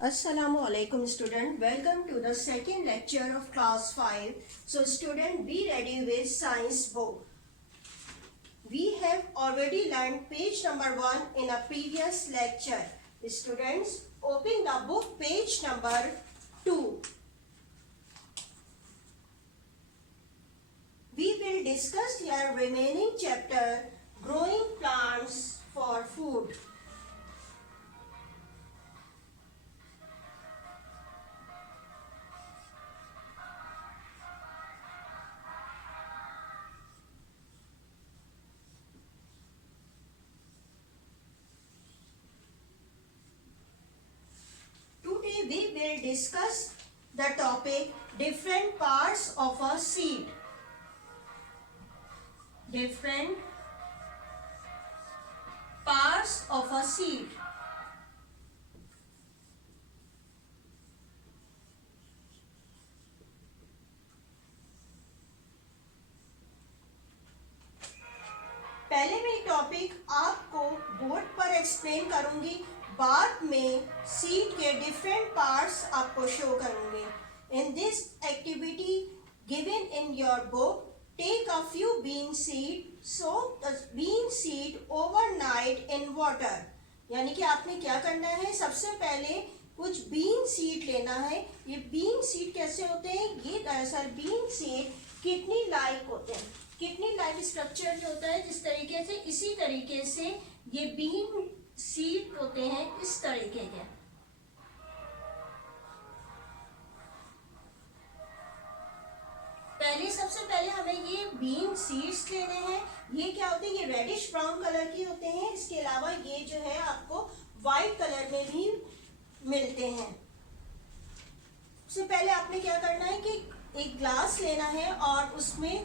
Assalamu alaikum student. Welcome to the second lecture of class 5. So student, be ready with science book. We have already learned page number 1 in a previous lecture. Students, open the book page number 2. We will discuss here remaining chapter growing plants for food. We will discuss the topic different parts of a seed. Different parts of a seed. पहले मैं topic आपको board पर explain करूंगी, बाद में seed के different parts आपको show करूंगी. In this activity given in your book, take a few bean seed, soak the bean seed overnight in water. यानी कि आपने क्या करना है, सबसे पहले कुछ बीन सीड लेना है. ये बीन सीड कैसे होते हैं? ये दरअसल बीन सीड किडनी लाइक होते हैं. किडनी लाइक स्ट्रक्चर जो होता है जिस तरीके से, इसी तरीके से ये बीन सीड होते हैं, इस तरीके के. सबसे पहले हमें ये बीन सीड्स लेने हैं. ये क्या होते हैं? ये रेडिश ब्राउन कलर के होते हैं. इसके अलावा ये जो है आपको व्हाइट कलर में भी मिलते हैं. सबसे पहले आपने क्या करना है कि एक ग्लास लेना है और उसमें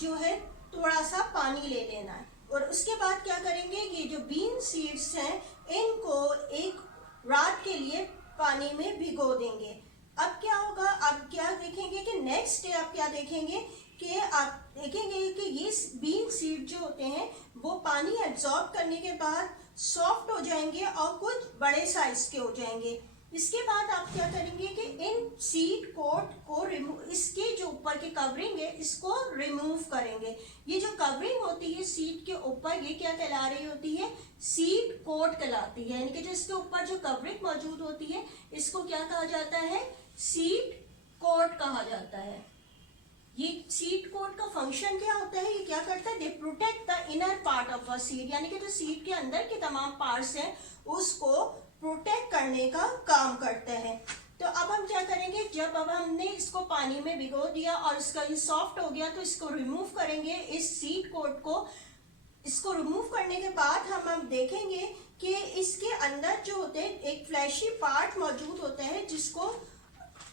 जो है थोड़ा सा पानी ले लेना है. और उसके बाद क्या करेंगे, ये जो बीन सीड्स हैं इनको एक रात के लिए पानी में भिगो देंगे. अब क्या होगा, अब क्या देखेंगे कि नेक्स्ट डे आप क्या देखेंगे कि आप देखेंगे कि ये बीन सीड जो होते हैं वो पानी एब्जॉर्ब करने के बाद सॉफ्ट हो जाएंगे और कुछ बड़े साइज के हो जाएंगे. इसके बाद आप क्या करेंगे कि इन सीड कोट को रिमूव, इसके जो ऊपर की कवरिंग है इसको रिमूव करेंगे. ये जो कवरिंग होती है सीड के ऊपर, ये क्या कहला रही होती है? सीड कोट कहलाती है. यानी कि जो इसके ऊपर जो कवरिंग मौजूद होती है इसको क्या कहा जाता है? सीड कोट कहा जाता है. ये सीड कोट का फंक्शन क्या होता है? ये क्या करता है? They protect the inner part of a seed. यानी कि जो सीड के अंदर के तमाम पार्ट्स हैं उसको प्रोटेक्ट करने का काम करते हैं. तो अब हम क्या करेंगे, जब अब हमने इसको पानी में भिगो दिया और इसका ये सॉफ्ट हो गया तो इसको रिमूव करेंगे, इस सीड कोट को. इसको रिमूव करने के बाद हम देखेंगे कि इसके अंदर जो होते हैं एक फ्लैशी पार्ट मौजूद होता है जिसको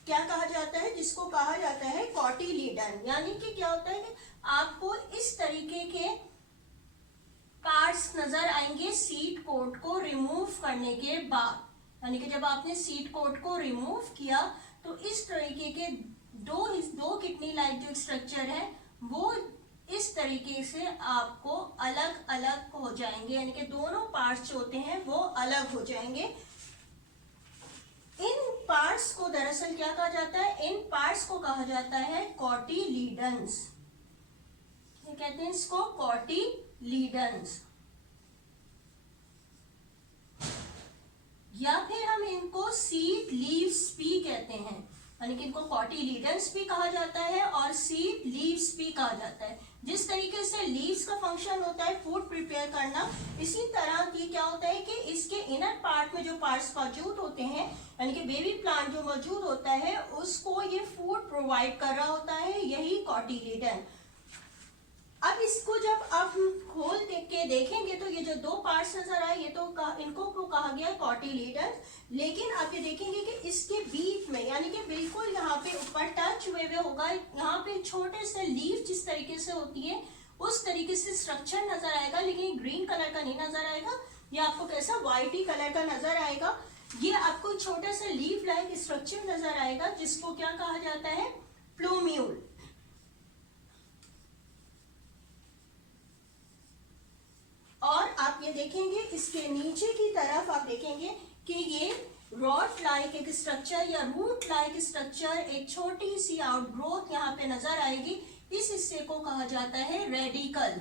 क्या कहा जाता है? जिसको कहा जाता है कॉटिलीडन. यानी कि क्या होता है कि आपको इस तरीके के पार्ट्स नजर आएंगे सीड कोट को रिमूव करने के बाद. यानी कि जब आपने सीड कोट को रिमूव किया तो इस तरीके के दो किडनी लाइक जो स्ट्रक्चर है वो इस तरीके से आपको अलग अलग हो जाएंगे. यानी कि दोनों पार्ट्स जो होते हैं वो अलग हो जाएंगे. इन पार्ट्स को दरअसल क्या कहा जाता है? इन पार्ट्स को कहा जाता है कॉटिलीडन्स. कहते हैं इसको कॉटिलीडन्स, या फिर हम इनको सीड लीव्स भी कहते हैं. यानी कि इनको कॉटिलीडन्स भी कहा जाता है और सीड लीव्स भी कहा जाता है. जिस तरीके से लीव्स का फंक्शन होता है फूड प्रिपेयर करना, इसी तरह की क्या होता है कि इसके इनर पार्ट में जो पार्ट्स मौजूद होते हैं, यानी कि बेबी प्लांट जो मौजूद होता है उसको ये फूड प्रोवाइड कर रहा होता है, यही कॉटिलीडन. अब इसको जब आप खोल के देखेंगे तो ये जो दो पार्ट्स नजर आए ये तो इनको कहा गया कॉटिलीडन. लेकिन आप ये देखेंगे कि इसके बीच में, यानी कि बिल्कुल यहाँ पे ऊपर टच हुए होगा, यहाँ पे छोटे से लीव जिस तरीके से होती है उस तरीके से स्ट्रक्चर नजर आएगा. लेकिन ग्रीन कलर का नहीं नजर आएगा, ये आपको कैसा व्हाइट ही कलर का नजर आएगा. ये आपको छोटे से लीव लाइक स्ट्रक्चर नजर आएगा जिसको क्या कहा जाता है? प्लूम्यूल. और आप ये देखेंगे इसके नीचे की तरफ आप देखेंगे कि ये रॉड लाइक एक स्ट्रक्चर या रूट लाइक स्ट्रक्चर, एक छोटी सी आउटग्रोथ यहाँ पे नजर आएगी। इस हिस्से को कहा जाता है रेडिकल।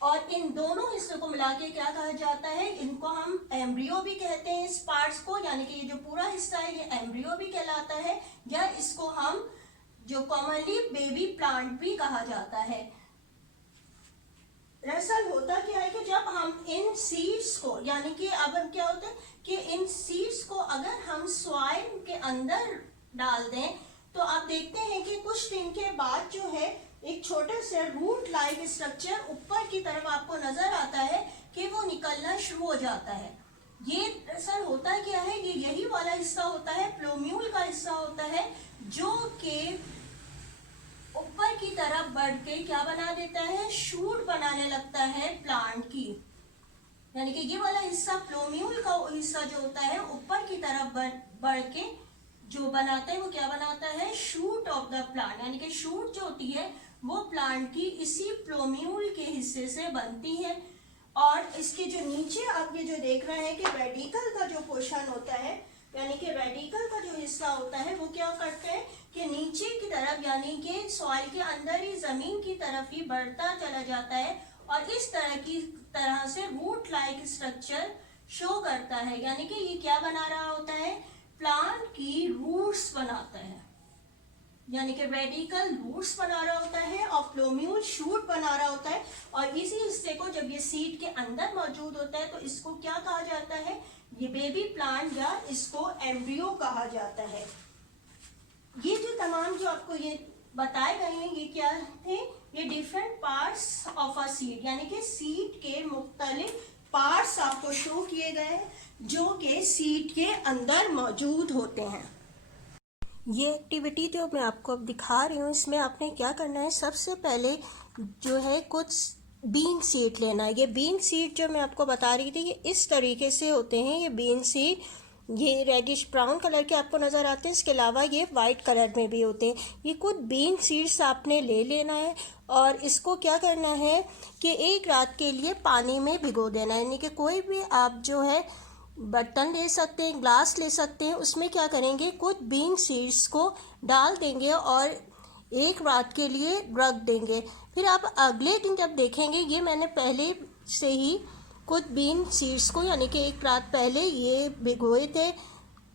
और इन दोनों हिस्सों को मिला के क्या कहा जाता है, इनको हम एम्ब्रियो भी कहते हैं इस पार्ट्स को, यानी कि ये जो पूरा हिस्सा है ये एम्ब्रियो भी कहलाता है, या इसको हम जो कॉमनली बेबी प्लांट भी कहा जाता है। दरअसल होता क्या है कि जब हम इन सीड्स को, यानी कि अब क्या होता है कि इन सीड्स को अगर हम सॉइल के अंदर डाल दें तो आप देखते हैं कि कुछ दिन के बाद जो है एक छोटे से रूट लाइक स्ट्रक्चर ऊपर की तरफ आपको नजर आता है कि वो निकलना शुरू हो जाता है। ये दरअसल होता क्या है, ये यही वाला हिस्सा होता है, प्लूम्यूल का हिस्सा होता है, जो कि ऊपर की तरफ बढ़ के क्या बना देता है, शूट बनाने लगता है प्लांट की। यानी कि ये वाला हिस्सा प्लूम्यूल का हिस्सा जो होता है ऊपर की तरफ बढ़ के जो बनाता है वो क्या बनाता है, शूट ऑफ द प्लांट। यानी कि शूट जो होती है वो प्लांट की इसी प्लूम्यूल के हिस्से से बनती है। और इसके जो नीचे आप ये जो देख रहे हैं कि रेडिकल का जो पोर्शन होता है, यानी कि रेडिकल का जो हिस्सा होता है वो क्या करते हैं कि नीचे की तरफ, यानी कि सॉइल के अंदर ही जमीन की तरफ ही बढ़ता चला जाता है और इस तरह से रूट लाइक स्ट्रक्चर शो करता है। यानी कि ये क्या बना रहा होता है, प्लांट की रूट्स बनाता है, यानी कि रेडिकल रूट्स बना रहा होता है और प्लूम्यूल शूट बना रहा होता है। और इसी हिस्से को जब ये सीड के अंदर मौजूद होता है तो इसको क्या कहा जाता है, ये बेबी प्लांट या इसको एम्ब्रियो कहा जाता है। ये जो तमाम जो आपको ये बताए गए हैं ये क्या थे, ये different parts of a seed, यानी कि सीड के मुख्तलिफ पार्ट्स आपको शो किए गए हैं जो कि सीड के अंदर मौजूद होते हैं। ये एक्टिविटी जो मैं आपको अब दिखा रही हूँ इसमें आपने क्या करना है, सबसे पहले जो है कुछ बीन सीड लेना है। ये बीन सीड जो मैं आपको बता रही थी ये इस तरीके से होते हैं। ये बीन सीड ये रेडिश ब्राउन कलर के आपको नज़र आते हैं, इसके अलावा ये वाइट कलर में भी होते हैं। ये कुछ बीन सीड्स आपने ले लेना है और इसको क्या करना है कि एक रात के लिए पानी में भिगो देना है। यानी कि कोई भी आप जो है बर्तन ले सकते हैं, ग्लास ले सकते हैं, उसमें क्या करेंगे कुछ बीन सीड्स को डाल देंगे और एक रात के लिए रख देंगे। फिर आप अगले दिन जब देखेंगे, ये मैंने पहले से ही कुछ बीन सीड्स को यानी कि एक रात पहले ये भिगोए थे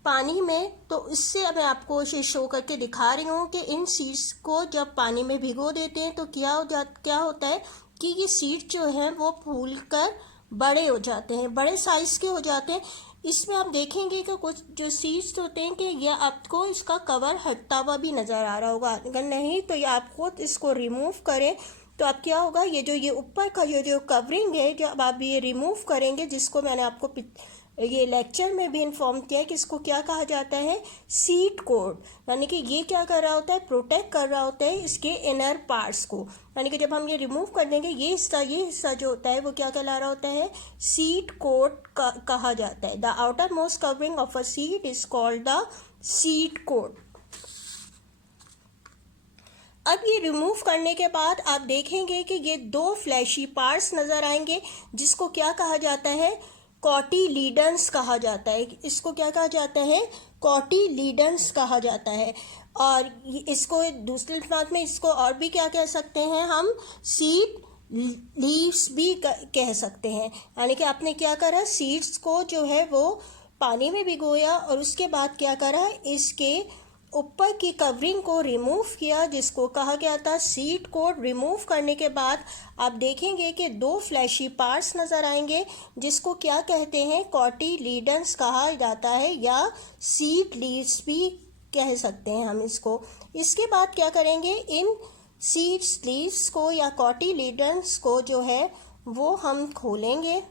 पानी में, तो इससे मैं आपको इसे शो करके दिखा रही हूँ कि इन सीड्स को जब पानी में भिगो देते हैं तो क्या होता है कि ये सीड जो हैं वो फूल कर बड़े हो जाते हैं, बड़े साइज़ के हो जाते हैं। इसमें आप देखेंगे कि कुछ जो सीड्स होते हैं कि यह आपको इसका कवर हटता हुआ भी नज़र आ रहा होगा, अगर नहीं तो ये आपको इसको रिमूव करें तो अब क्या होगा, ये जो ये ऊपर का जो कवरिंग है जब आप ये रिमूव करेंगे, जिसको मैंने आपको ये लेक्चर में भी इन्फॉर्म किया है कि इसको क्या कहा जाता है, सीड कोट। यानी कि ये क्या कर रहा होता है, प्रोटेक्ट कर रहा होता है इसके इनर पार्ट्स को। यानी कि जब हम ये रिमूव कर देंगे ये हिस्सा जो होता है वो क्या कहला रहा होता है, सीड कोट कहा जाता है। The outermost covering of a seed is called the seed coat. अब ये रिमूव करने के बाद आप देखेंगे कि ये दो फ्लैशी पार्ट्स नज़र आएंगे जिसको क्या कहा जाता है, कॉटिलीडन्स कहा जाता है। इसको क्या कहा जाता है, कॉटिलीडन्स कहा जाता है। और इसको दूसरे अल्फाज में इसको और भी क्या कह सकते हैं, हम सीड लीव्स भी कह सकते हैं। यानी कि आपने क्या करा, सीड्स को जो है वो पानी में भिगोया और उसके बाद क्या करा, इसके ऊपर की कवरिंग को रिमूव किया जिसको कहा गया था सीड कोट। रिमूव करने के बाद आप देखेंगे कि दो फ्लैशी पार्ट्स नज़र आएंगे जिसको क्या कहते हैं, कॉटिलीडन्स कहा जाता है या सीड लीव्स भी कह सकते हैं हम इसको। इसके बाद क्या करेंगे, इन सीड्स लीव्स को या कॉटिलीडन्स को जो है वो हम खोलेंगे,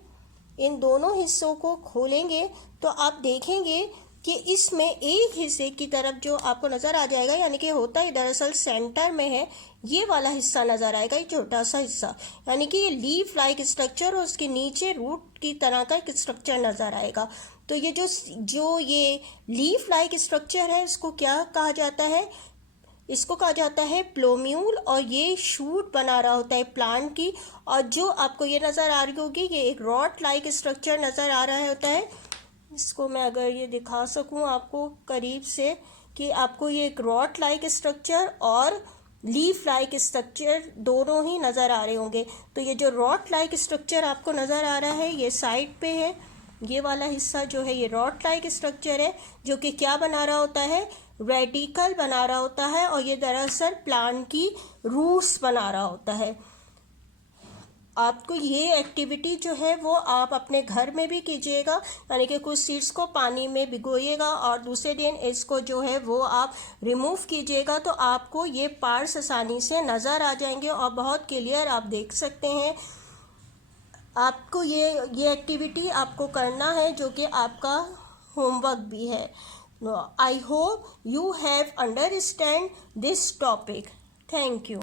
इन दोनों हिस्सों को खोलेंगे तो आप देखेंगे कि इसमें एक हिस्से की तरफ जो आपको नज़र आ जाएगा, यानी कि होता है दरअसल सेंटर में है, ये वाला हिस्सा नज़र आएगा, ये छोटा सा हिस्सा, यानी कि ये लीफ लाइक स्ट्रक्चर और उसके नीचे रूट की तरह का एक स्ट्रक्चर नज़र आएगा। तो ये जो ये लीफ लाइक स्ट्रक्चर है इसको क्या कहा जाता है, इसको कहा जाता है प्लोम्यूल, और ये शूट बना रहा होता है प्लांट की। और जो आपको ये नज़र आ रही होगी, ये एक रॉड लाइक स्ट्रक्चर नज़र आ रहा होता है। इसको मैं अगर ये दिखा सकूं आपको करीब से, कि आपको ये एक रॉड लाइक स्ट्रक्चर और लीफ लाइक स्ट्रक्चर दोनों ही नज़र आ रहे होंगे। तो ये जो रॉड लाइक स्ट्रक्चर आपको नज़र आ रहा है, ये साइड पे है, ये वाला हिस्सा जो है ये रॉड लाइक स्ट्रक्चर है, जो कि क्या बना रहा होता है, रेडिकल बना रहा होता है, और ये दरअसल प्लांट की रूट्स बना रहा होता है। आपको ये एक्टिविटी जो है वो आप अपने घर में भी कीजिएगा, यानी कि कुछ सीड्स को पानी में भिगोइएगा और दूसरे दिन इसको जो है वो आप रिमूव कीजिएगा, तो आपको ये पार्ट्स आसानी से नज़र आ जाएंगे और बहुत क्लियर आप देख सकते हैं। आपको ये एक्टिविटी आपको करना है, जो कि आपका होमवर्क भी है। I hope you have understand this topic. Thank you.